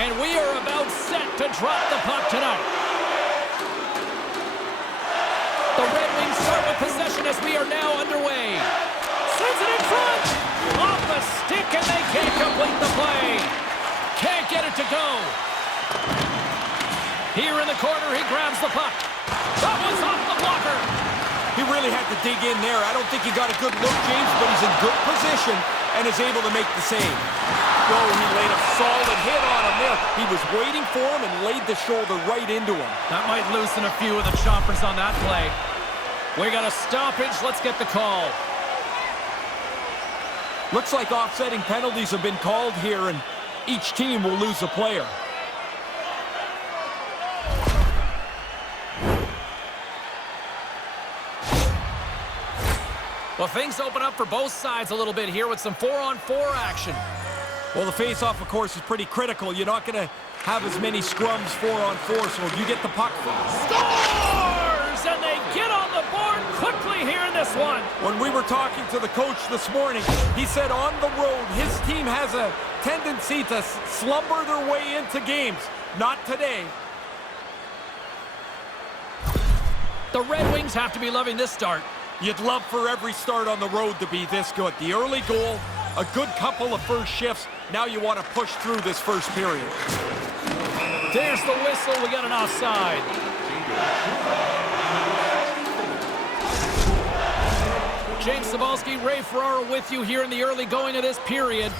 And we are about set to drop the puck tonight. The Red Wings start with possession as we are now underway. Sends it in front. Off the stick, and they can't complete the play. Can't get it to go. Here in the corner, he grabs the puck. That was off the blocker. He really had to dig in there. I don't think he got a good look, James, but he's in good position and is able to make the save. Oh, he laid a solid hit on him there. He was waiting for him and laid the shoulder right into him. That might loosen a few of the choppers on that play. We got a stoppage. Let's get the call. Looks like offsetting penalties have been called here, and each team will lose a player. Well, things open up for both sides a little bit here with some 4-on-4 action. Well, the face-off, of course, is pretty critical. You're not going to have as many scrums 4-on-4, so if you get the puck first. Scores! And they get on the board quickly here in this one. When we were talking to the coach this morning, he said on the road, his team has a tendency to slumber their way into games. Not today. The Red Wings have to be loving this start. You'd love for every start on the road to be this good. The early goal, a good couple of first shifts. Now you want to push through this first period. There's the whistle. We got an offside. James Cybulski, Ray Ferraro with you here in the early going of this period.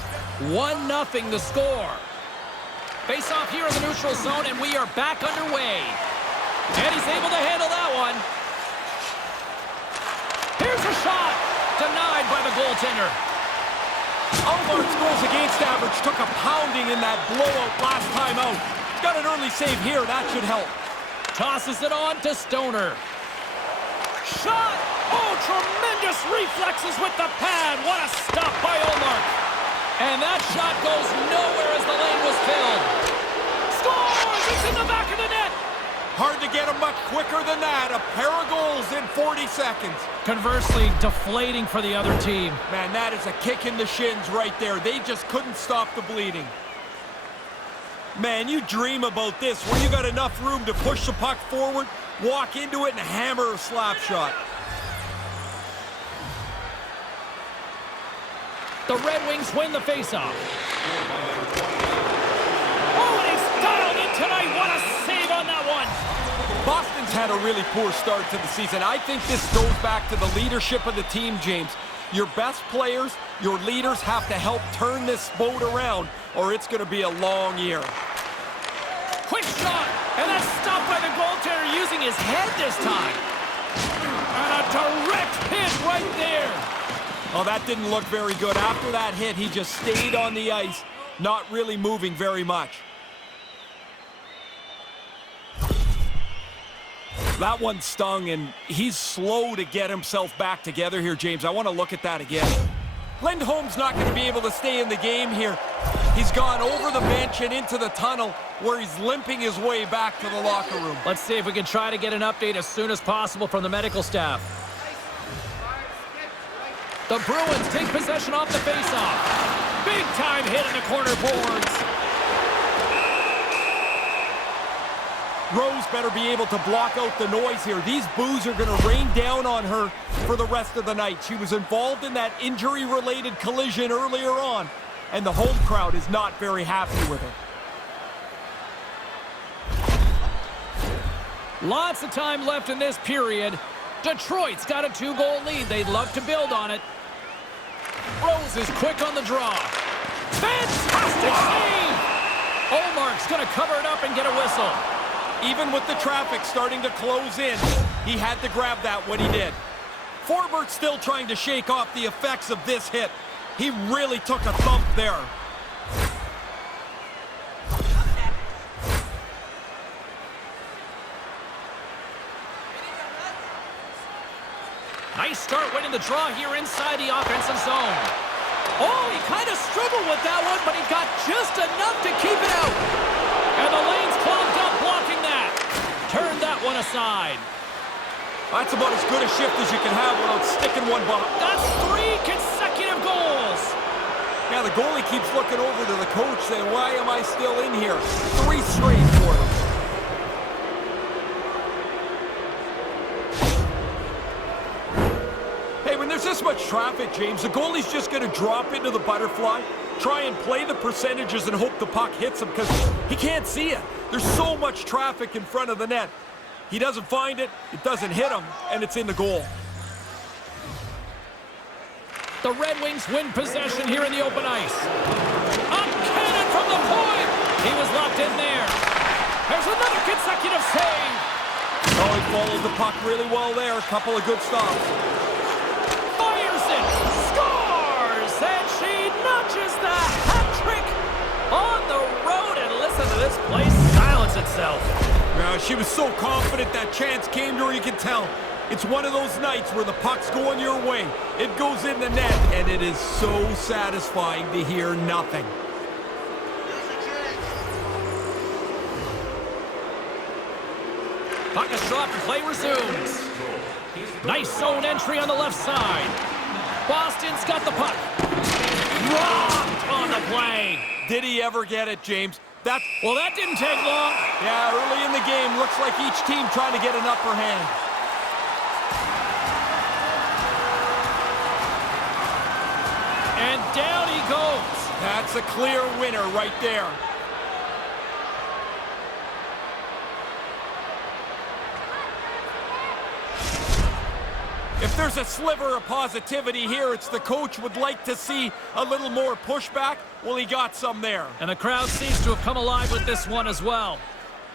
1-0 the score. Face off here in the neutral zone, and we are back underway. And he's able to handle that one. Here's a shot. Denied by the goaltender. Almart's goals against average took a pounding in that blowout last time out. Got an early save here. That should help. Tosses it on to Stoner. Shot! Oh, tremendous reflexes with the pad. What a stop by Allmark. And that shot goes nowhere as the lane was filled. Scores! It's in the back of the net. Hard to get him much quicker than that. A pair of goals in 40 seconds. Conversely, deflating for the other team. Man, that is a kick in the shins right there. They just couldn't stop the bleeding. Man, you dream about this, where you got enough room to push the puck forward, walk into it, and hammer a slap shot. The Red Wings win the faceoff. Oh, and he's dialed in tonight. What a save on that one. Boston's had a really poor start to the season. I think this goes back to the leadership of the team, James. Your best players, your leaders have to help turn this boat around, or it's going to be a long year. Quick shot, and that's stopped by the goaltender using his head this time. And a direct hit right there. Oh, that didn't look very good. After that hit, he just stayed on the ice, not really moving very much. That one stung, and he's slow to get himself back together here, James. I want to look at that again. Lindholm's not going to be able to stay in the game here. He's gone over the bench and into the tunnel where he's limping his way back to the locker room. Let's see if we can try to get an update as soon as possible from the medical staff. The Bruins take possession off the faceoff. Big time hit in the corner boards. Rose better be able to block out the noise here. These boos are going to rain down on her for the rest of the night. She was involved in that injury-related collision earlier on, and the home crowd is not very happy with her. Lots of time left in this period. Detroit's got a 2-goal lead. They'd love to build on it. Rose is quick on the draw. Fantastic save! Olmark's going to cover it up and get a whistle. Even with the traffic starting to close in, he had to grab that when he did. Forbert's still trying to shake off the effects of this hit. He really took a thump there. Nice start winning the draw here inside the offensive zone. Oh, he kind of struggled with that one, but he got just enough to keep it out. And the lane's clogged up blocking that. Turned that one aside. That's about as good a shift as you can have without sticking one behind. That's 3 consecutive goals. Yeah, the goalie keeps looking over to the coach saying, why am I still in here? 3 straight for him. Hey, when there's this much traffic, James, the goalie's just going to drop into the butterfly, try and play the percentages and hope the puck hits him because he can't see it. There's so much traffic in front of the net. He doesn't find it, it doesn't hit him, and it's in the goal. The Red Wings win possession here in the open ice. A cannon from the point! He was locked in there. There's another consecutive save. Oh, he followed the puck really well there. A couple of good stops. Fires it! Scores! And she notches the hat trick on the road. And listen to this place silence itself. Yeah, she was so confident that chance came to her, you can tell. It's one of those nights where the puck's going your way. It goes in the net, and it is so satisfying to hear nothing. Puck is dropped and play resumes. Nice zone entry on the left side. Boston's got the puck. Robbed on the play. Did he ever get it, James? Well, that didn't take long. Yeah, early in the game, looks like each team trying to get an upper hand. And down he goes. That's a clear winner right there. If there's a sliver of positivity here, it's the coach would like to see a little more pushback. Well, he got some there. And the crowd seems to have come alive with this one as well.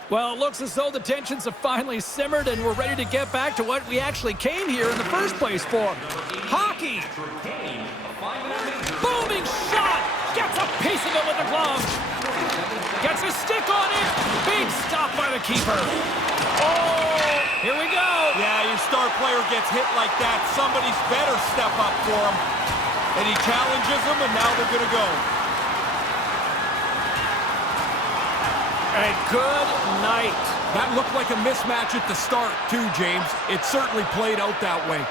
Well, it looks as though the tensions have finally simmered and we're ready to get back to what we actually came here in the first place for. Hockey! Booming shot! Gets a piece of it with the glove. Gets a stick on it. Big stop by the keeper. Oh! Here we go. Yeah, your star player gets hit like that. Somebody's better step up for him. And he challenges him, and now they're going to go. And good night. That looked like a mismatch at the start, too, James. It certainly played out that way.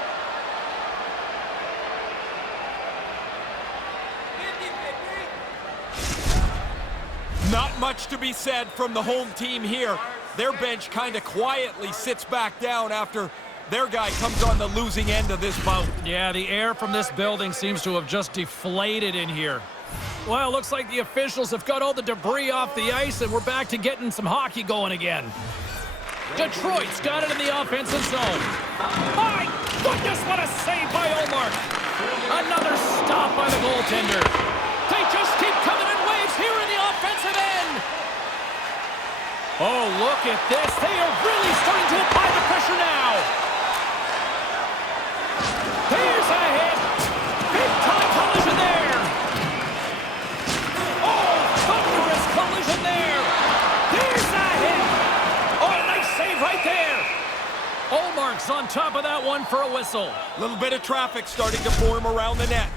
Not much to be said from the home team here. Their bench kind of quietly sits back down after their guy comes on the losing end of this bout. Yeah, the air from this building seems to have just deflated in here. Well, looks like the officials have got all the debris off the ice, and we're back to getting some hockey going again. Detroit's got it in the offensive zone. My goodness, what a save by Omar. Another stop by the goaltender. They just keep coming in waves here in the offensive end. Oh, look at this. They are really starting to apply the pressure now. Here's a hit. Big-time collision there. Oh, thunderous collision there. Here's a hit. Oh, nice save right there. Olmark's on top of that one for a whistle. A little bit of traffic starting to form around the net.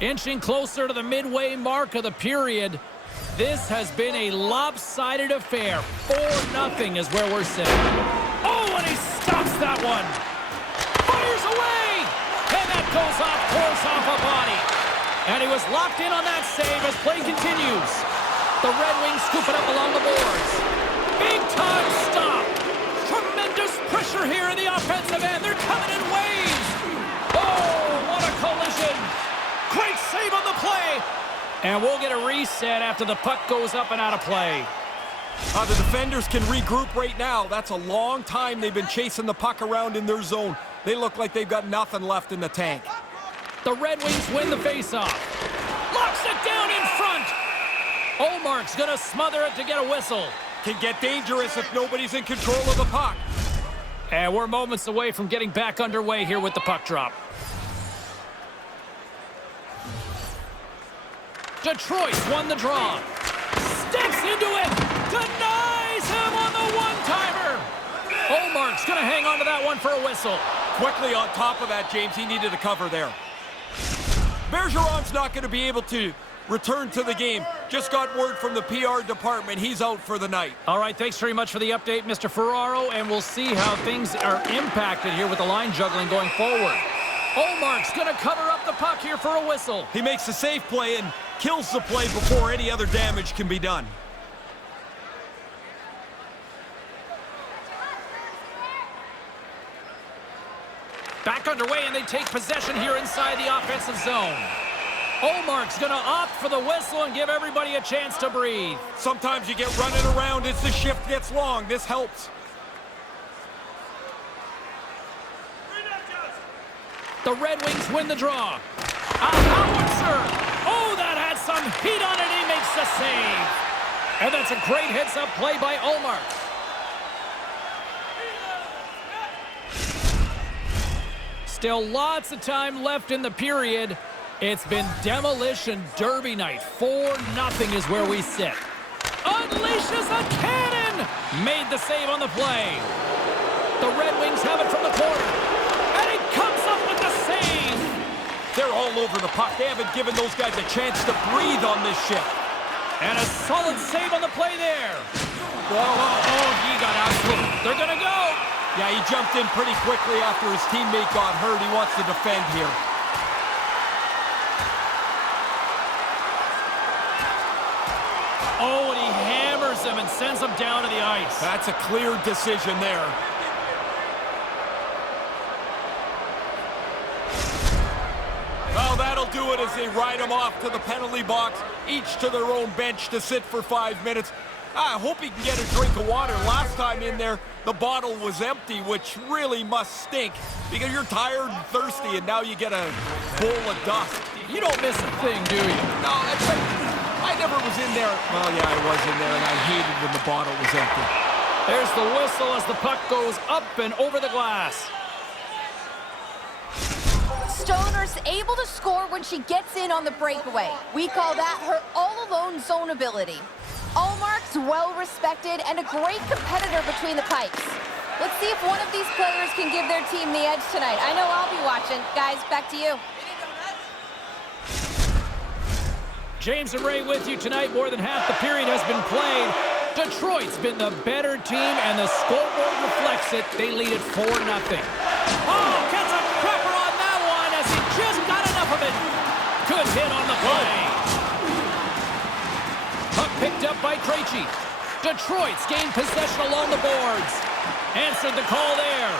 Inching closer to the midway mark of the period. This has been a lopsided affair. 4-0 is where we're sitting. Oh, and he stops that one. Fires away. And that goes off course off a body. And he was locked in on that save as play continues. The Red Wings scoop it up along the boards. Big time stop. Tremendous pressure here in the offensive end. They're coming in waves. Oh, what a collision. Great save on the play. And we'll get a reset after the puck goes up and out of play. The defenders can regroup right now. That's a long time they've been chasing the puck around in their zone. They look like they've got nothing left in the tank. The Red Wings win the faceoff. Locks it down in front. Olmark's going to smother it to get a whistle. Can get dangerous if nobody's in control of the puck. And we're moments away from getting back underway here with the puck drop. Detroit's won the draw. Steps into it. Denies him on the one-timer. Olmark's going to hang on to that one for a whistle. Quickly on top of that, James, he needed a cover there. Bergeron's not going to be able to return to the game. Just got word from the PR department. He's out for the night. All right, thanks very much for the update, Mr. Ferraro, and we'll see how things are impacted here with the line juggling going forward. Olmark's going to cover up the puck here for a whistle. He makes a safe play and kills the play before any other damage can be done. Back underway, and they take possession here inside the offensive zone. Olmark's going to opt for the whistle and give everybody a chance to breathe. Sometimes you get running around as the shift gets long. This helps. The Red Wings win the draw. A howitzer! Oh, that had some heat on it. He makes the save. And that's a great heads-up play by Olmark. Still lots of time left in the period. It's been demolition derby night. 4-0 is where we sit. Unleashes a cannon! Made the save on the play. The Red Wings have it from the corner. And he comes up with the save! They're all over the puck. They haven't given those guys a chance to breathe on this shift. And a solid save on the play there. Oh, he got out. They're going to go. Yeah, he jumped in pretty quickly after his teammate got hurt. He wants to defend here. Oh, and he hammers him and sends him down to the ice. That's a clear decision there. Well, that'll do it as they ride him off to the penalty box, each to their own bench to sit for 5 minutes. I hope he can get a drink of water. Last time in there, the bottle was empty, which really must stink because you're tired and thirsty, and now you get a bowl of dust. You don't miss a thing, do you? No, that's right. I never was in there. Well, yeah, I was in there, and I hated when the bottle was empty. There's the whistle as the puck goes up and over the glass. Stoner's able to score when she gets in on the breakaway. We call that her all-alone zone ability. Olmark's well-respected and a great competitor between the pipes. Let's see if one of these players can give their team the edge tonight. I know I'll be watching. Guys, back to you. James and Ray with you tonight. More than half the period has been played. Detroit's been the better team, and the scoreboard reflects it. They lead it 4-0. Oh, gets a cracker on that one as he just got enough of it. Good hit on the play. Puck picked up by Krejci. Detroit's gained possession along the boards. Answered the call there.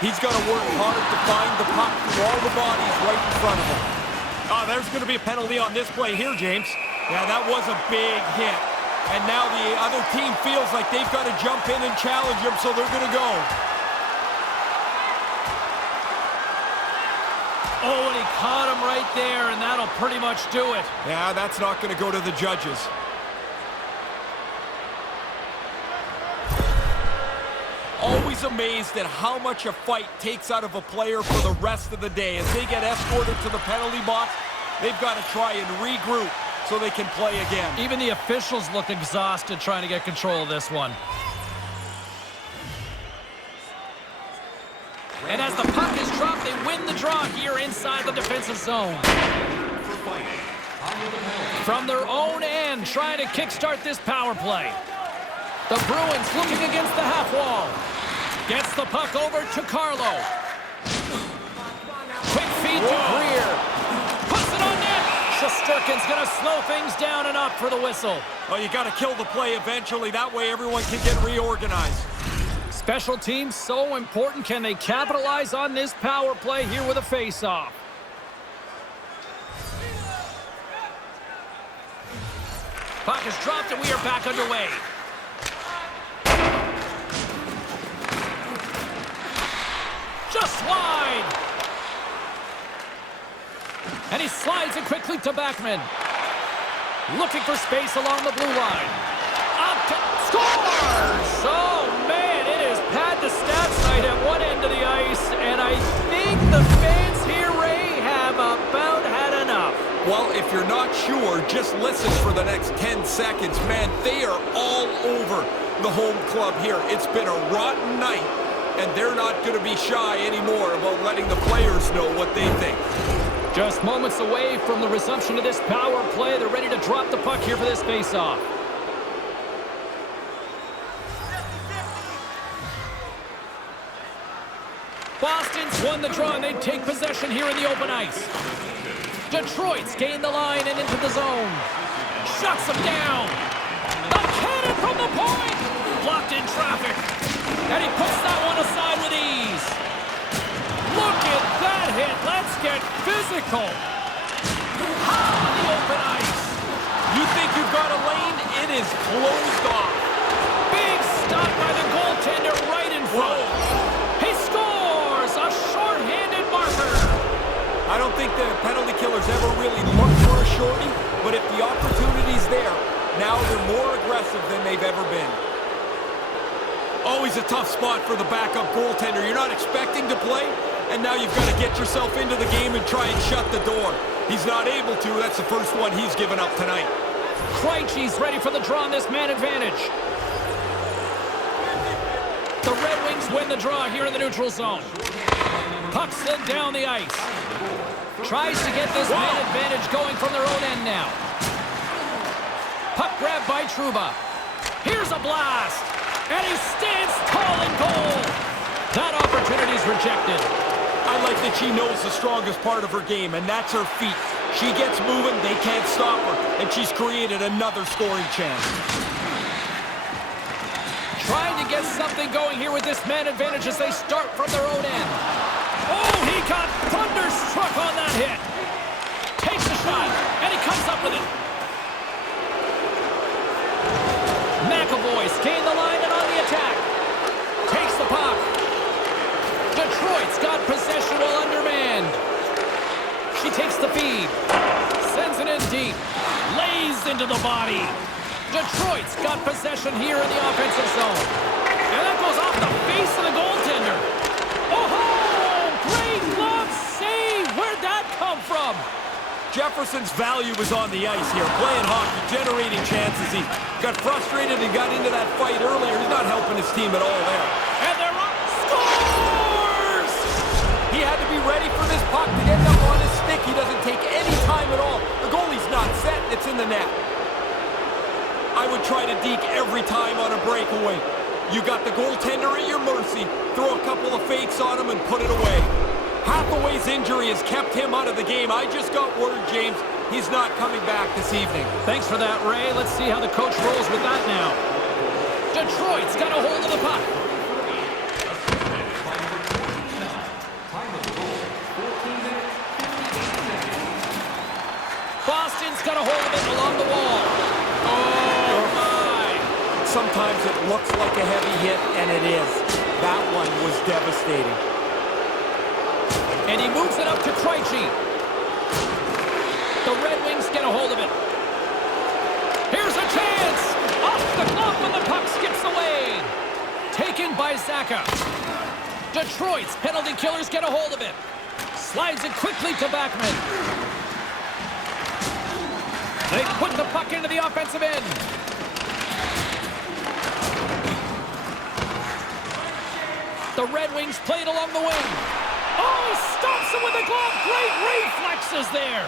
He's got to work hard to find the puck through all the bodies right in front of him. Oh, there's going to be a penalty on this play here, James. Yeah, that was a big hit. And now the other team feels like they've got to jump in and challenge him, so they're going to go. Oh, and he caught him right there, and that'll pretty much do it. Yeah, that's not going to go to the judges. Always amazed at how much a fight takes out of a player for the rest of the day. As they get escorted to the penalty box, they've got to try and regroup so they can play again. Even the officials look exhausted trying to get control of this one. And as the puck is dropped, they win the draw here inside the defensive zone. From their own end, trying to kickstart this power play. The Bruins looking against the half wall. Gets the puck over to Carlo. Quick feed to Greer. Puts it on net. Shesterkin's going to slow things down and up for the whistle. Well, you got to kill the play eventually. That way everyone can get reorganized. Special teams so important. Can they capitalize on this power play here with a face-off? Puck is dropped and we are back underway. Just wide. And he slides it quickly to Backman. Looking for space along the blue line. Up to scores! Oh, man, it is pad the stats night at one end of the ice, and I think the fans here, Ray, have about had enough. Well, if you're not sure, just listen for the next 10 seconds. Man, they are all over the home club here. It's been a rotten night, and they're not going to be shy anymore about letting the players know what they think. Just moments away from the resumption of this power play. They're ready to drop the puck here for this face-off. Boston's won the draw, and they take possession here in the open ice. Detroit's gained the line and into the zone. Shuts him down. The cannon from the point. Blocked in traffic. And he puts that one aside with ease. Look at that hit. Let's get physical. How on the open ice. You think you've got a lane? It is closed off. Big stop by the goaltender right in front. He scores a shorthanded marker. I don't think the penalty killers ever really looked for a shorty, but if the opportunity's there, now they're more aggressive than they've ever been. Always a tough spot for the backup goaltender. You're not expecting to play, and now you've got to get yourself into the game and try and shut the door. He's not able to. That's the first one he's given up tonight. Krejci's ready for the draw on this man advantage. The Red Wings win the draw here in the neutral zone. Puck slid down the ice. Tries to get this man advantage going from their own end now. Puck grabbed by Trouba. Here's a blast. And he stands tall in goal. That opportunity's rejected. I like that she knows the strongest part of her game, and that's her feet. She gets moving, they can't stop her, and she's created another scoring chance. Trying to get something going here with this man advantage as they start from their own end. Oh, he got thunderstruck on that hit. Takes a shot, and he comes up with it. McAvoy's gained the line and on the attack. Takes the puck. Detroit's got possession while undermanned. She takes the feed. Sends it in deep. Lays into the body. Detroit's got possession here in the offensive zone. And that goes off the face of the goaltender. Oh, great glove save. Where'd that come from? Jefferson's value was on the ice here, playing hockey, generating chances. He got frustrated and got into that fight earlier. He's not helping his team at all there. And they're up. Scores! He had to be ready for this puck to end up on his stick. He doesn't take any time at all. The goalie's not set. It's in the net. I would try to deke every time on a breakaway. You got the goaltender at your mercy. Throw a couple of fakes on him and put it away. Hathaway's injury has kept him out of the game. I just got word, James, he's not coming back this evening. Thanks for that, Ray. Let's see how the coach rolls with that now. Detroit's got a hold of the puck. Boston's got a hold of it along the wall. Oh, my. Sometimes it looks like a heavy hit, and it is. That one was devastating. And he moves it up to Krejci. The Red Wings get a hold of it. Here's a chance! Off the glove when the puck skips away. Taken by Zacha. Detroit's penalty killers get a hold of it. Slides it quickly to Backman. They put the puck into the offensive end. The Red Wings play it along the wing. Oh, he stops him with a glove. Great reflexes there.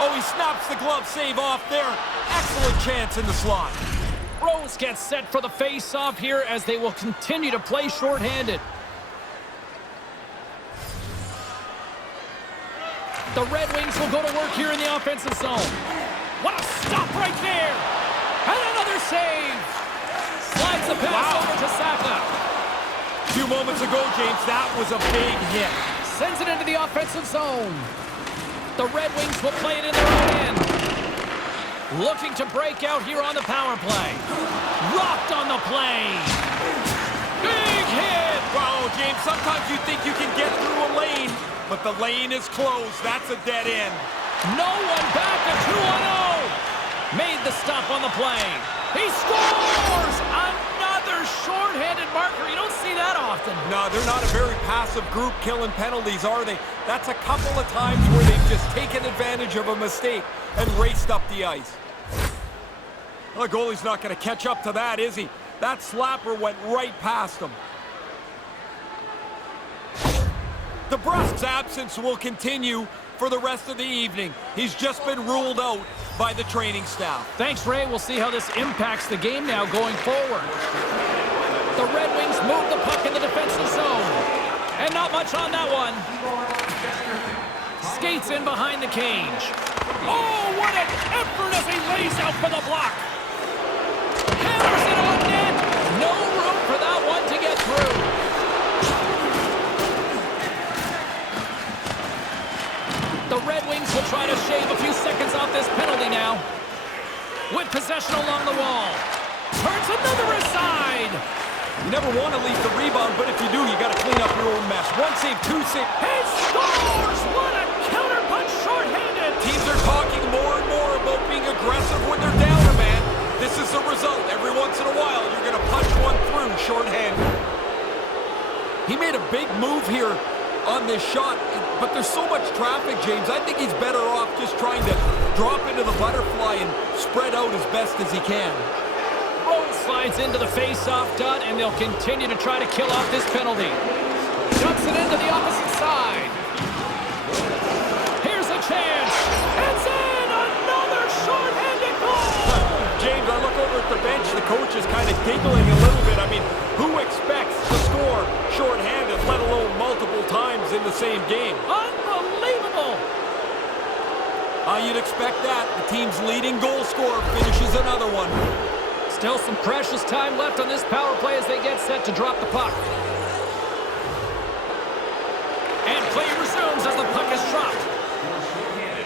Oh, he snaps the glove save off there. Excellent chance in the slot. Rose gets set for the face-off here as they will continue to play shorthanded. The Red Wings will go to work here in the offensive zone. What a stop right there. And another save. Slides the pass over to Zacha. A few moments ago, James, that was a big hit. Sends it into the offensive zone. The Red Wings will play it in their own end. Looking to break out here on the power play. Rocked on the play. Big hit. Wow, James, sometimes you think you can get through a lane, but the lane is closed. That's a dead end. No one back, a 2-on-0. Made the stop on the play. He scores! Another shorthanded marker. You don't see that often. No, they're not a very passive group killing penalties, are they? That's a couple of times where they've just taken advantage of a mistake and raced up the ice. Well, the goalie's not going to catch up to that, is he? That slapper went right past him. The Brusque's absence will continue for the rest of the evening. He's just been ruled out by the training staff. Thanks, Ray. We'll see how this impacts the game now going forward. The Red Wings move the puck in the defensive zone. And not much on that one. skates in behind the cage. Oh, what an effort as he lays out for the block. Hammers it on net. No room for that one to get through. The Red Wings will try to shave a few seconds off this penalty now. With possession along the wall. Turns another aside. You never want to leave the rebound, but if you do, you got to clean up your own mess. One save, two save. He scores! What a counterpunch shorthanded! Teams are talking more and more about being aggressive when they're down a man. This is the result. Every once in a while, you're going to punch one through shorthanded. He made a big move here on this shot, but there's so much traffic, James. I think he's better off just trying to drop into the butterfly and spread out as best as he can. Rose slides into the face-off dot, and they'll continue to try to kill off this penalty. Dumps it into the opposite side. Here's a chance. It's in! Another shorthanded goal! James, I look over at the bench. The coach is kind of giggling a little bit. I mean, who expects to score shorthanded, let alone multiple times in the same game? Unbelievable! You'd expect that. The team's leading goal scorer finishes another one. Still some precious time left on this power play as they get set to drop the puck. And play resumes as the puck is dropped.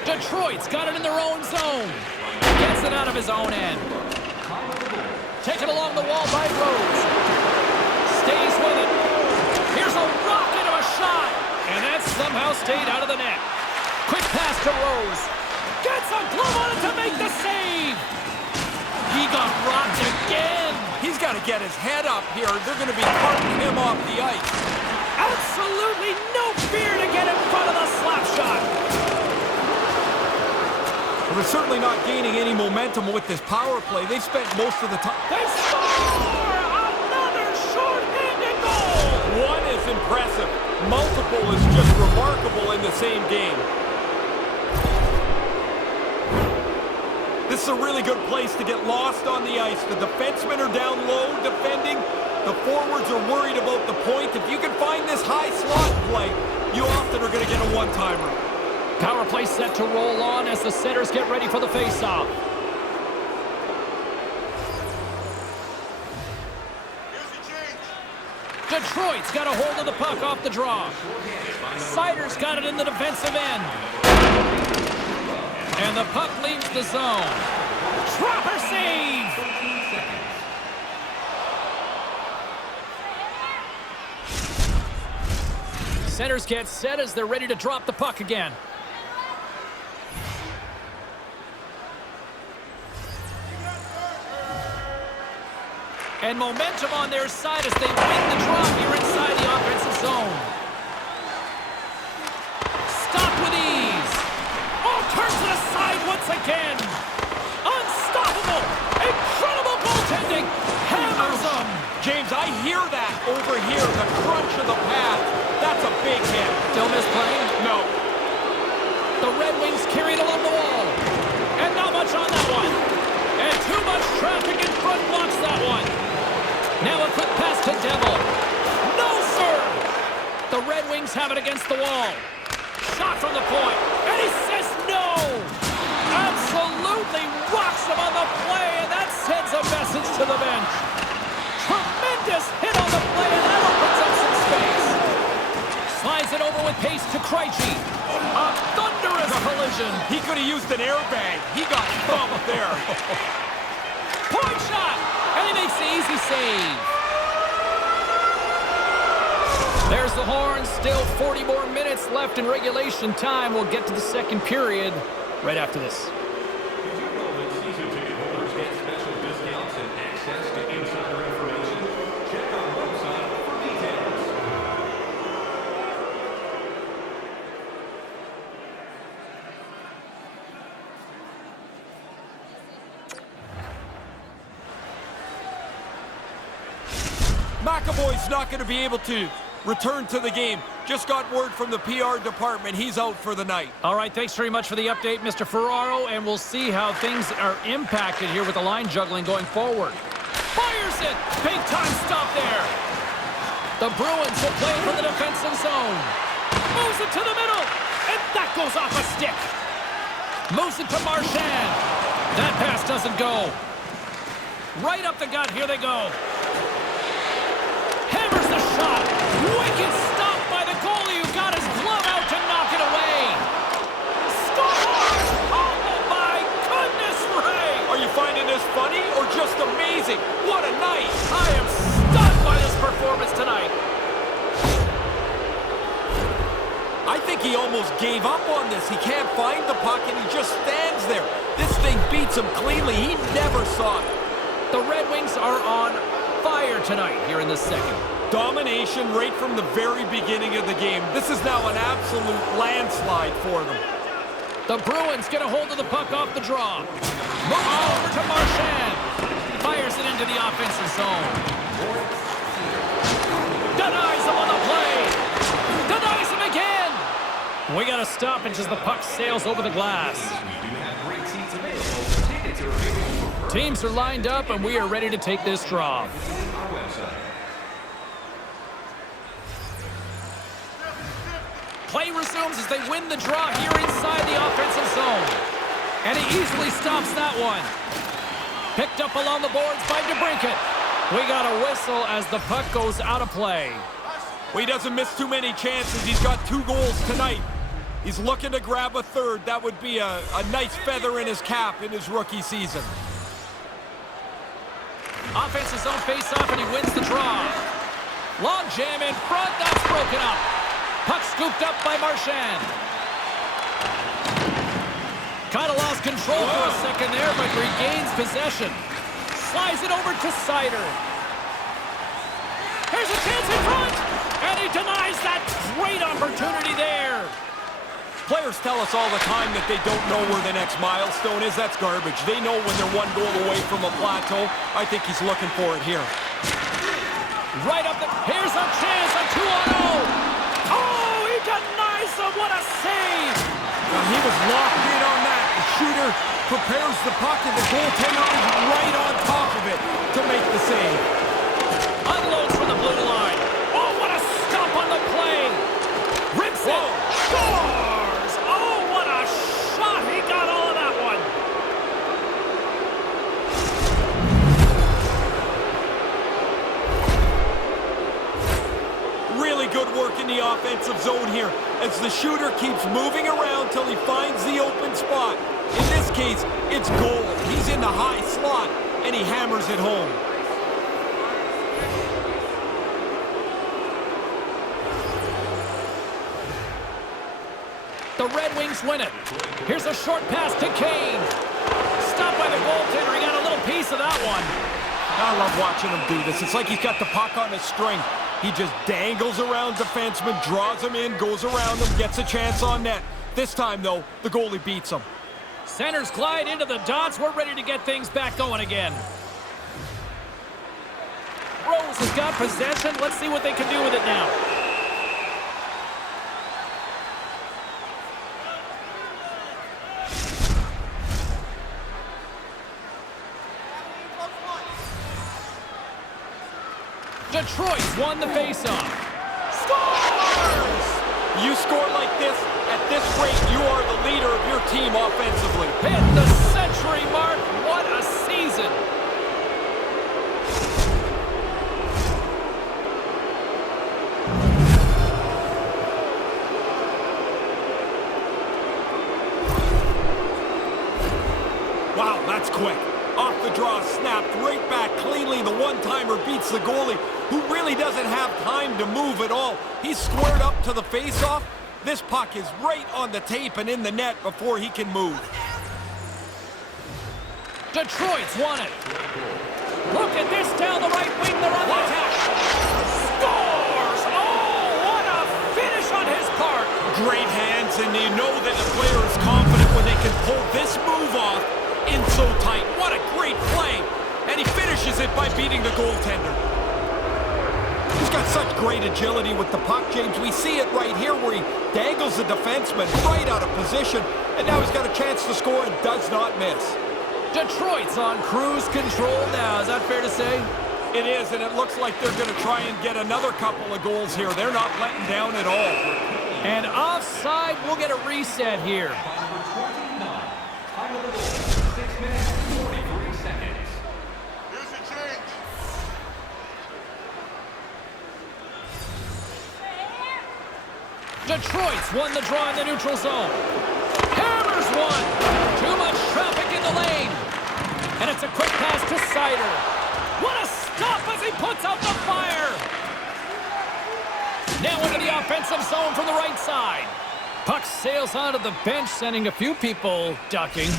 Detroit's got it in their own zone. Gets it out of his own end. Taken along the wall by Rose. Stays with it. Here's a rocket of a shot. And that somehow stayed out of the net. Quick pass to Rose. Gets a glove on it to make the save. He got rocked again. He's got to get his head up here. They're going to be carting him off the ice. Absolutely no fear to get in front of the slap shot. Well, they're certainly not gaining any momentum with this power play. They spent most of the time. They score! Another short-handed goal! One is impressive. Multiple is just remarkable in the same game. This is a really good place to get lost on the ice. The defensemen are down low defending. The forwards are worried about the point. If you can find this high slot play, you often are going to get a one-timer. Power play set to roll on as the centers get ready for the face-off. Detroit's got a hold of the puck off the draw. Sider's got it in the defensive end. And the puck leaves the zone. Trapper save! Centers get set as they're ready to drop the puck again. And momentum on their side as they win the drop here inside the offensive zone. Stop with ease. Oh, turns it aside once again. Unstoppable. Incredible goaltending. Hammers them. James, I hear that over here. The crunch of the pad. That's a big hit. Still misplaying? No. The Red Wings carried along the wall. And not much on that one. And too much traffic in front blocks that one. Now a quick pass to Devil. No, sir! The Red Wings have it against the wall. Shot from the point. And he says no! Absolutely rocks him on the play, and that sends a message to the bench. Tremendous hit on the play, and that opens up some space. Slides it over with pace to Krejci. A thunderous collision. He could have used an airbag. He got thumped there. Point shot! And he makes the easy save. There's the horn. Still 40 more minutes left in regulation time. We'll get to the second period right after this. McAvoy's not going to be able to return to the game. Just got word from the PR department. He's out for the night. All right, thanks very much for the update, Mr. Ferraro, and we'll see how things are impacted here with the line juggling going forward. Fires it! Big time stop there. The Bruins will play for the defensive zone. Moves it to the middle, and that goes off a stick. Moves it to Marchand. That pass doesn't go. Right up the gut. Here they go. Hammers the shot. Wicked stop by the goalie who got his glove out to knock it away. Scores! Oh, my goodness, Ray! Are you finding this funny or just amazing? What a night! I am stunned by this performance tonight. I think he almost gave up on this. He can't find the puck, and he just stands there. This thing beats him cleanly. He never saw it. The Red Wings are on fire tonight here in the second. Domination right from the very beginning of the game. This is now an absolute landslide for them. The Bruins get a hold of the puck off the draw. Moves over to Marchand. Fires it into the offensive zone. Denies him on the play. Denies him again. We got a stoppage as the puck sails over the glass. Teams are lined up, and we are ready to take this draw. Play resumes as they win the draw here inside the offensive zone. And he easily stops that one. Picked up along the boards by DeBrincat. We got a whistle as the puck goes out of play. Well, he doesn't miss too many chances. He's got 2 goals tonight. He's looking to grab a third. That would be a nice feather in his cap in his rookie season. Offensive zone face-off, and he wins the draw. Long jam in front. That's broken up. Puck scooped up by Marchand. Kind of lost control for a second there, but regains possession. Slides it over to Sider. Here's a chance in front, and he denies that great opportunity there. Players tell us all the time that they don't know where the next milestone is. That's garbage. They know when they're 1 goal away from a plateau. I think he's looking for it here. Right up the... Here's a chance, a 2-on-0. Oh, he denies him. What a save. Now, he was locked in on that. The shooter prepares the puck, and the goaltender is right on top of it to make the save. Unloads from the blue line. Oh, what a stop on the play. Rips it. Scores. Oh, what a shot. He got all of that one. Really good work in the offensive zone here as the shooter keeps moving around till he finds the open spot. In this case, it's goal. He's in the high slot, and he hammers it home. The Red Wings win it. Here's a short pass to Kane. Stopped by the goaltender. He got a little piece of that one. I love watching him do this. It's like he's got the puck on a string. He just dangles around defensemen, draws him in, goes around him, gets a chance on net. This time, though, the goalie beats him. Centers glide into the dots. We're ready to get things back going again. Rose has got possession. Let's see what they can do with it now. Detroit's won the faceoff. Scores! You score like this, at this rate, you are the leader of your team offensively. Hit the century mark. What a season. Wow, that's quick. Off the draw, snapped right back cleanly. The one-timer beats the goalie, who really doesn't have time to move at all. He's squared up to the face-off. This puck is right on the tape and in the net before he can move. Detroit's won it. Look at this down the right wing. They're on the attack. Scores! Oh, what a finish on his part. Great hands, and you know that the player is confident when they can pull this move off in so tight. What a great play. And he finishes it by beating the goaltender. He's got such great agility with the puck, James. We see it right here where he dangles the defenseman right out of position. And now he's got a chance to score and does not miss. Detroit's on cruise control now. Is that fair to say? It is, and it looks like they're going to try and get another couple of goals here. They're not letting down at all. And offside, we'll get a reset here. Detroit's won the draw in the neutral zone. Hammers one. Too much traffic in the lane. And it's a quick pass to Sider. What a stop as he puts out the fire. Now into the offensive zone from the right side. Puck sails onto the bench, sending a few people ducking.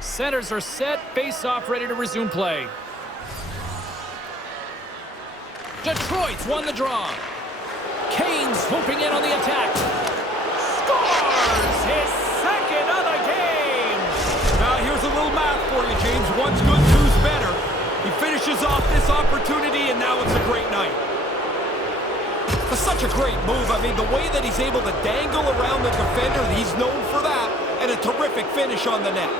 Centers are set, face-off ready to resume play. Detroit's won the draw. Kane swooping in on the attack. Scores his second of the game. Now here's a little math for you, James. One's good, two's better. He finishes off this opportunity, and now it's a great night. It's such a great move. I mean, the way that he's able to dangle around the defender, he's known for that, and a terrific finish on the net.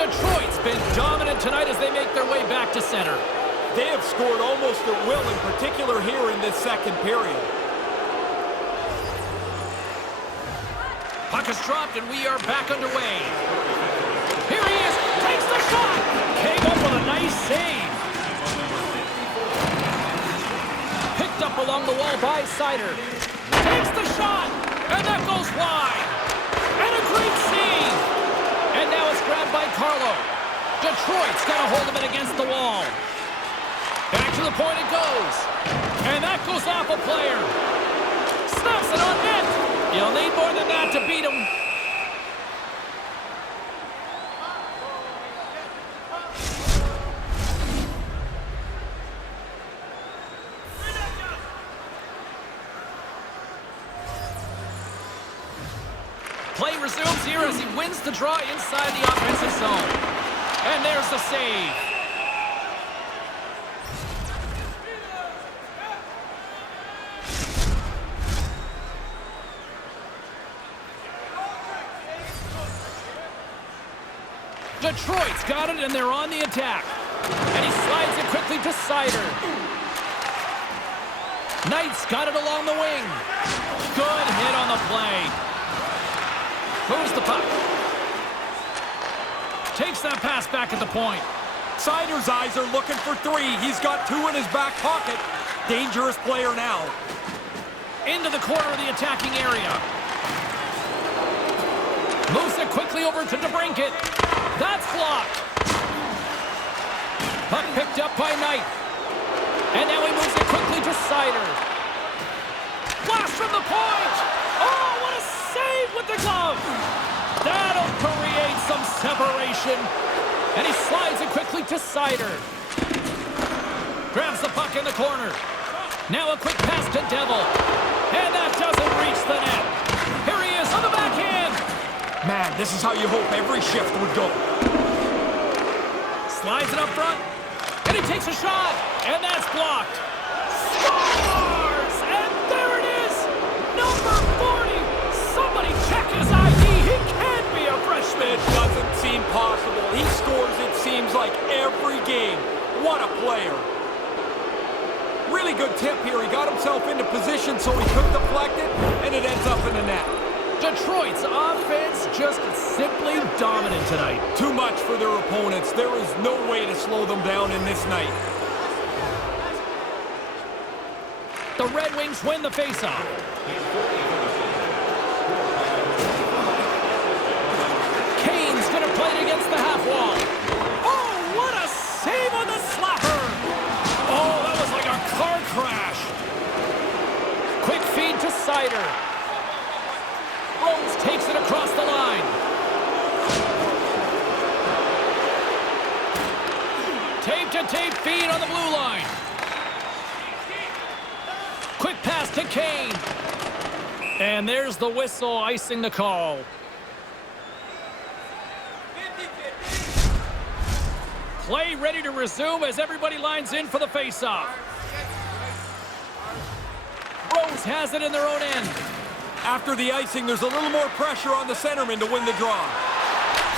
Detroit's been dominant tonight as they make their way back to center. They have scored almost at will, in particular here in this second period. Puck is dropped, and we are back underway. Here he is, takes the shot. Came up with a nice save. Picked up along the wall by Sider. Takes the shot, and that goes wide. And a great save. And now it's grabbed by Carlo. Detroit's got a hold of it against the wall. Back to the point it goes. And that goes off a player. Snaps it on net. You'll need more than that to beat him. Play resumes here as he wins the draw inside the offensive zone. And there's the save. Detroit's got it, and they're on the attack. And he slides it quickly to Sider. Knight's got it along the wing. Good hit on the play. Moves the puck. Takes that pass back at the point. Sider's eyes are looking for three. He's got two in his back pocket. Dangerous player now. Into the corner of the attacking area. Moves it quickly over to DeBrincat. That's blocked. Puck picked up by Knight. And now he moves it quickly to Sider. Blast from the point. Oh, what a save with the glove. That'll create some separation. And he slides it quickly to Sider. Grabs the puck in the corner. Now a quick pass to Devil. And that doesn't reach the net. Here he is on the backhand. Man, this is how you hope every shift would go. Slides it up front. And he takes a shot. And that's blocked. Scores! And there it is! Number 40! Somebody check his ID. He can't be a freshman. It doesn't seem possible. He scores, it seems like, every game. What a player. Really good tip here. He got himself into position so he could deflect it, and it ends up in the net. Detroit's offense just simply dominant tonight. Too much for their opponents. There is no way to slow them down in this night. The Red Wings win the faceoff. Kane's going to play it against the half wall. Oh, what a save on the slapper! Oh, that was like a car crash. Quick feed to Sider. Rose takes it across the line. Tape-to-tape feed on the blue line. Quick pass to Kane. And there's the whistle icing the call. Play ready to resume as everybody lines in for the faceoff. Rose has it in their own end. After the icing, there's a little more pressure on the centerman to win the draw.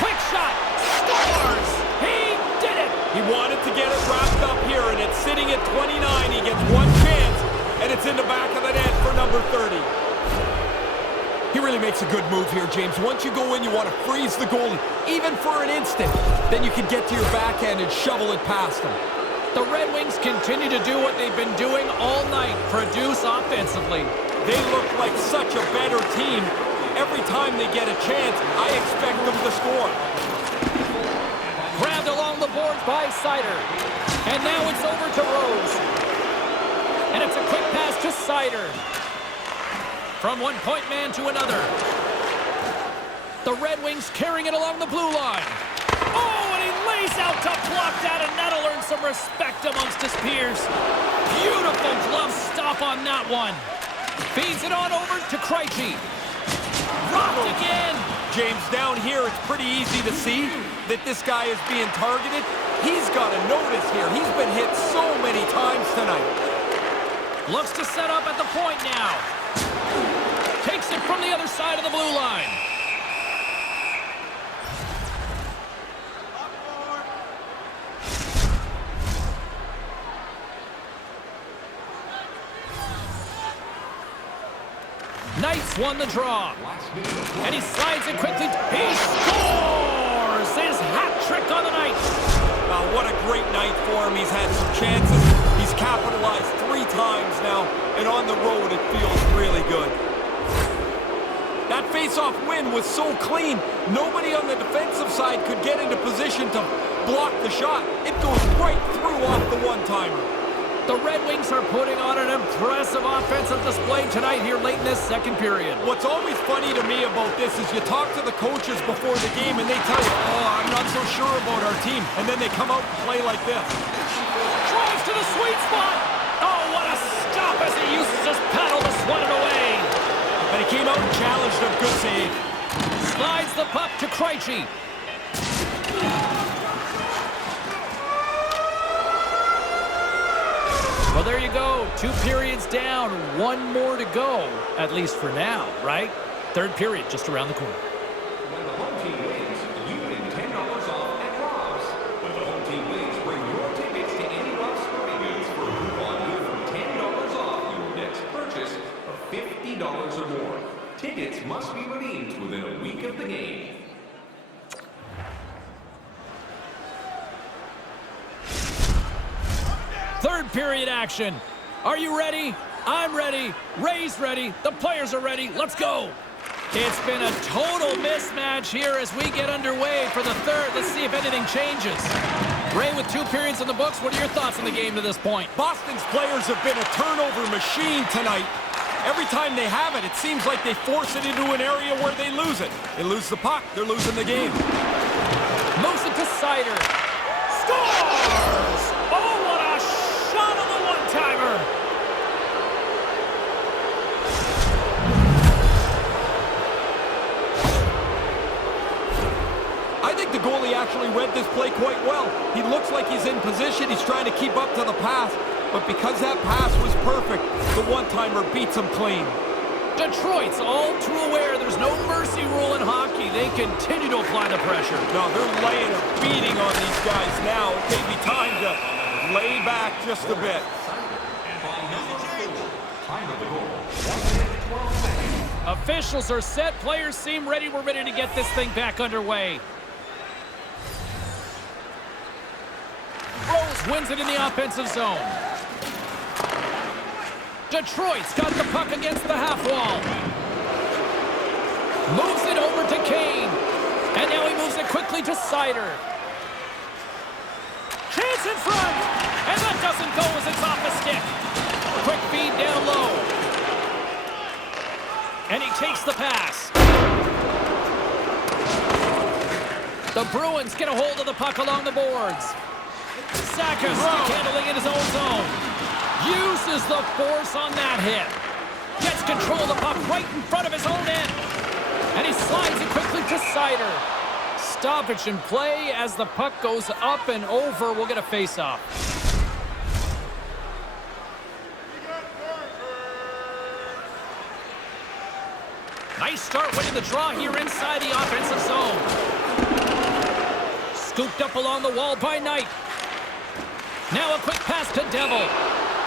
Quick shot. Scores. He did it. He wanted to get it wrapped up here, and it's sitting at 29. He gets one chance, and it's in the back of the net for number 30. He really makes a good move here, James. Once you go in, you want to freeze the goalie, even for an instant. Then you can get to your backhand and shovel it past him. The Red Wings continue to do what they've been doing all night, produce offensively. They look like such a better team. Every time they get a chance, I expect them to score. Grabbed along the boards by Seider. And now it's over to Rose. And it's a quick pass to Seider. From one point man to another. The Red Wings carrying it along the blue line. Oh, and he lays out to block that, and that'll earn some respect amongst his peers. Beautiful glove stop on that one. Feeds it on over to Krejci. Rocked again. James, down here, it's pretty easy to see that this guy is being targeted. He's got to notice here. He's been hit so many times tonight. Looks to set up at the point now. Takes it from the other side of the blue line. Knights won the draw. And he slides it quickly. He scores! His hat trick on the night. What a great night for him. He's had some chances. He's capitalized 3 times now. And on the road, it feels really good. That face-off win was so clean. Nobody on the defensive side could get into position to block the shot. It goes right through off the one-timer. The Red Wings are putting on an impressive offensive display tonight here late in this second period. What's always funny to me about this is you talk to the coaches before the game and they tell you, oh, I'm not so sure about our team. And then they come out and play like this. Drives to the sweet spot. Oh, what a stop as he uses his paddle to swat it away. And he came out and challenged him. Good save. Slides the puck to Krejci. Well, there you go. 2 periods down, 1 more to go, at least for now, right? Third period just around the corner. When the home team wins, you win $10 off at Rob's. When the home team wins, bring your tickets to any Rob's Sporting Goods for a coupon good for $10 off your next purchase of $50 or more. Tickets must be redeemed within a week of the game. Third period action. Are you ready? I'm ready. Ray's ready. The players are ready. Let's go. It's been a total mismatch here as we get underway for the third. Let's see if anything changes. Ray, with 2 periods in the books, what are your thoughts on the game to this point? Boston's players have been a turnover machine tonight. Every time they have it, it seems like they force it into an area where they lose it. They lose the puck. They're losing the game. Moves it to Seider. Scores! Oh, what a shot on the one-timer! I think the goalie actually read this play quite well. He looks like he's in position. He's trying to keep up to the pass. But because that pass was perfect, the one-timer beats him clean. Detroit's all too aware there's no mercy rule in hockey. They continue to apply the pressure. No, they're laying a beating on these guys now. It may be time to lay back just a bit. Officials are set. Players seem ready. We're ready to get this thing back underway. Rose wins it in the offensive zone. Detroit's got the puck against the half wall. Moves it over to Kane. And now he moves it quickly to Seider. Chance in front. And that doesn't go as it's off the stick. Quick feed down low. And he takes the pass. The Bruins get a hold of the puck along the boards. Sakas handling in his own zone. Uses the force on that hit. Gets control of the puck right in front of his own end. And he slides it quickly to Seider. Stoppage in play as the puck goes up and over. We'll get a face-off. Nice start winning the draw here inside the offensive zone. Scooped up along the wall by Knight. Now a quick pass to Devil.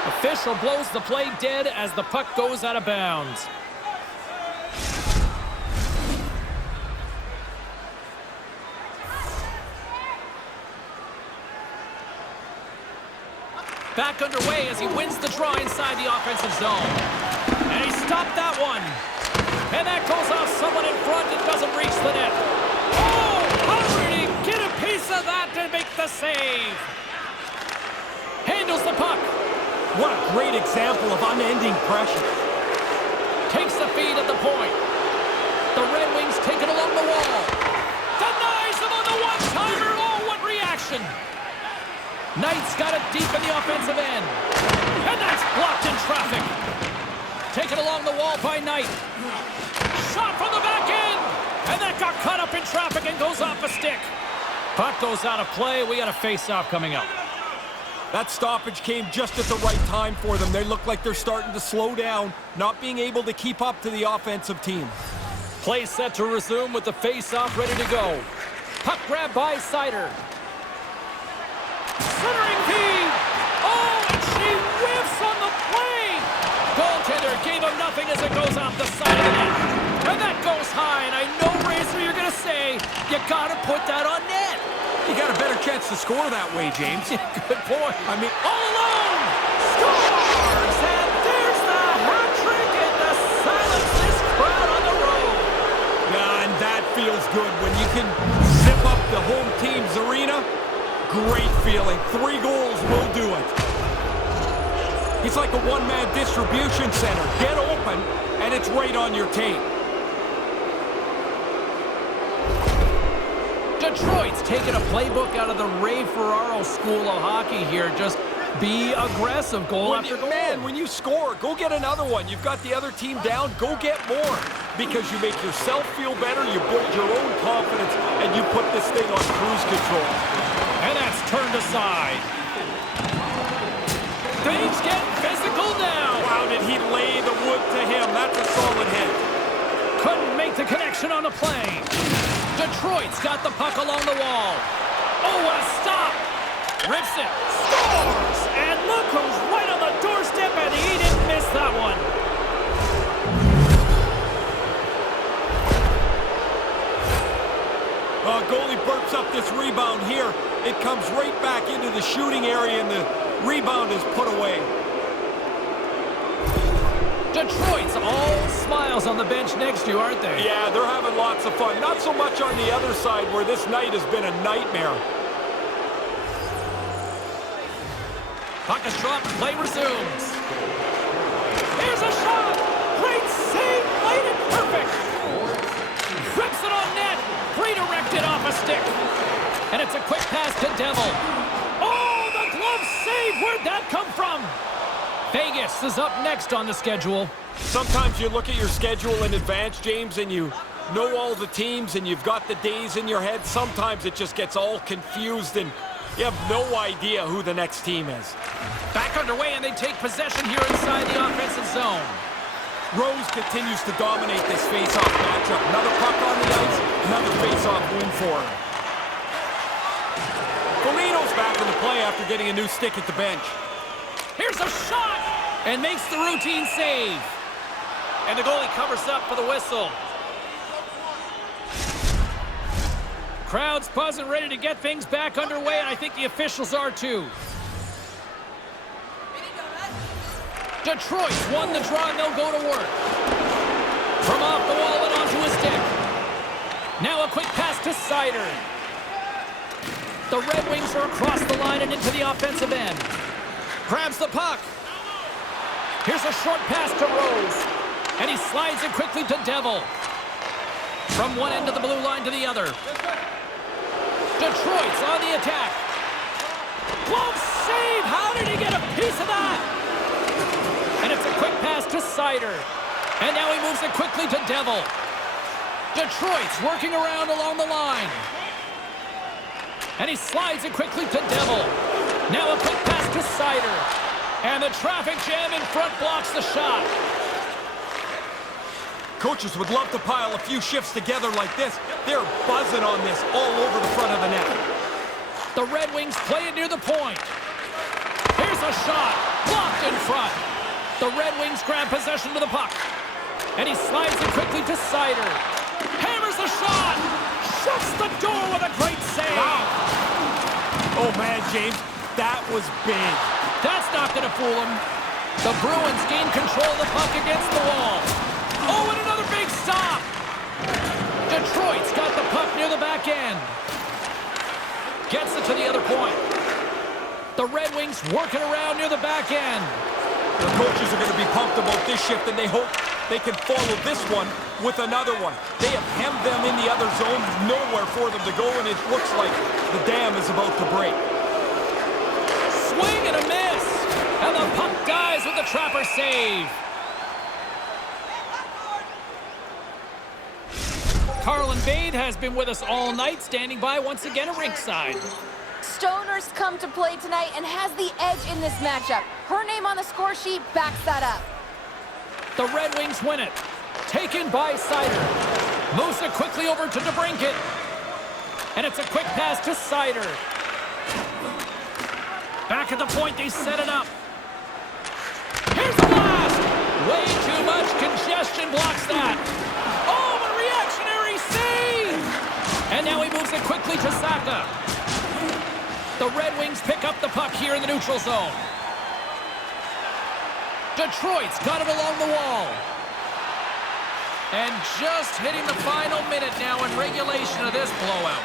The Official blows the play dead as the puck goes out of bounds. Back underway as he wins the draw inside the offensive zone. And he stopped that one. And that goes off someone in front and doesn't reach the net. Oh, how did he get a piece of that to make the save? Handles the puck. What a great example of unending pressure. Takes the feed at the point. The Red Wings take it along the wall. Denies him on the one-timer. Oh, what reaction. Knight's got it deep in the offensive end. And that's blocked in traffic. Taken along the wall by Knight. Shot from the back end. And that got caught up in traffic and goes off a stick. Puck goes out of play. We got a face-off coming up. That stoppage came just at the right time for them. They look like they're starting to slow down, not being able to keep up to the offensive team. Play set to resume with the face-off ready to go. Puck grab by Sider. Centering feed. Oh, and she whiffs on the play. Goaltender gave him nothing as it goes off the side of the net. And that goes high, and I know, Razor, you're going to say, you got to put that on net. You got a better chance to score that way, James. Good point. I mean, all alone. Scores! And there's the hat trick, and to silence this crowd on the road. and that feels good when you can zip up the home team's arena. Great feeling. 3 goals will do it. It's like a one-man distribution center. Get open, and it's right on your tape. Detroit's taking a playbook out of the Ray Ferraro School of Hockey here. Just be aggressive, goal after goal. Man, when you score, go get another one. You've got the other team down, go get more. Because you make yourself feel better, you build your own confidence, and you put this thing on cruise control. And that's turned aside. Things get physical now. Wow, did he lay the wood to him? That's a solid hit. Couldn't make the connection on the play. Detroit's got the puck along the wall. Oh, what a stop. Rips it. Scores! And look who's right on the doorstep, and he didn't miss that one. Goalie burps up this rebound here. It comes right back into the shooting area, and the rebound is put away. Detroit's all smiles on the bench next to you, aren't they? Yeah, they're having lots of fun. Not so much on the other side, where this night has been a nightmare. Puck is dropped, play resumes. Here's a shot! Great save, played it perfect! Rips it on net, redirected off a stick. And it's a quick pass to Devil. Oh, the glove save, where'd that come from? Vegas is up next on the schedule. Sometimes you look at your schedule in advance, James, and you know all the teams, and you've got the days in your head. Sometimes it just gets all confused, and you have no idea who the next team is. Back underway, and they take possession here inside the offensive zone. Rose continues to dominate this face-off matchup. Another puck on the ice, another face-off win for her. Foligno's back in the play after getting a new stick at the bench. Here's a shot, and makes the routine save. And the goalie covers up for the whistle. Crowd's buzzing, ready to get things back underway, and I think the officials are too. Detroit's won the draw, and they'll go to work. From off the wall and onto his stick. Now a quick pass to Sider. The Red Wings are across the line and into the offensive end. Grabs the puck. Here's a short pass to Rose. And he slides it quickly to Devil. From one end of the blue line to the other. Detroit's on the attack. Glove save! How did he get a piece of that? And it's a quick pass to Sider. And now he moves it quickly to Devil. Detroit's working around along the line. And he slides it quickly to Devil. Now a quick pass to Sider. And the traffic jam in front blocks the shot. Coaches would love to pile a few shifts together like this. They're buzzing on this all over the front of the net. The Red Wings play it near the point. Here's Here's a shot. Blocked in front. The Red Wings grab possession to the puck. And he slides it quickly to Seider. Hammers the shot. Shuts the door with a great save. Wow. Oh, man, James, that was big. That's not going to fool him. The Bruins gain control of the puck against the wall. Oh, and another big stop. Detroit's got the puck near the back end. Gets it to the other point. The Red Wings working around near the back end. The coaches are going to be pumped about this shift, and they hope they can follow this one with another one. They have hemmed them in the other zone. Nowhere for them to go, and it looks like the dam is about to break. Swing and a miss. And the puck dies with the Trapper save. Carlin Bade has been with us all night, standing by once again at ringside. Stoner's come to play tonight and has the edge in this matchup. Her name on the score sheet backs that up. The Red Wings win it. Taken by Seider. Moves it quickly over to DeBrincat. And it's a quick pass to Seider. Back at the point, they set it up. Here's the blast! Way too much congestion blocks that. Oh, a reactionary save! And now he moves it quickly to Saka. The Red Wings pick up the puck here in the neutral zone. Detroit's got it along the wall. And just hitting the final minute now in regulation of this blowout.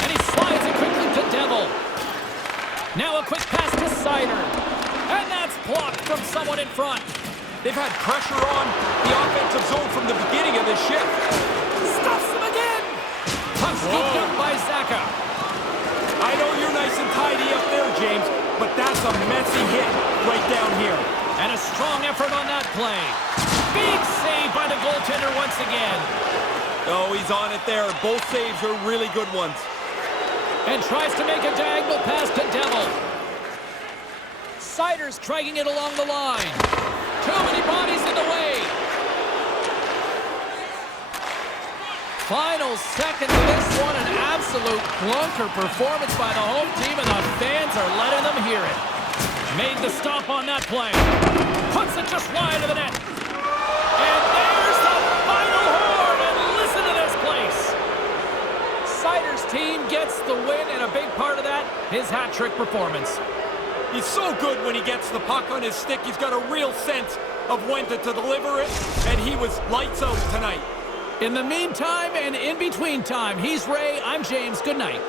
And he slides it quickly to Devil. Now a quick pass to Seider. And that's blocked from someone in front. They've had pressure on the offensive zone from the beginning of this shift. Stuffs him again. Puck scooped up by Saka. I know you're nice and tidy up there, James, but that's a messy hit right down here. And a strong effort on that play. Big save by the goaltender once again. Oh, he's on it there. Both saves are really good ones. And tries to make a diagonal pass to Devil. Seider's dragging it along the line. Too many bodies in the way. Final second of this one, an absolute clunker performance by the home team, and the fans are letting them hear it. Made the stop on that play. Puts it just wide of the net. And there's the final horn, and listen to this place. Seider's team gets the win, and a big part of that, his hat-trick performance. He's so good when he gets the puck on his stick. He's got a real sense of when to deliver it, and he was lights out tonight. In the meantime and in between time, he's Ray, I'm James. Good night.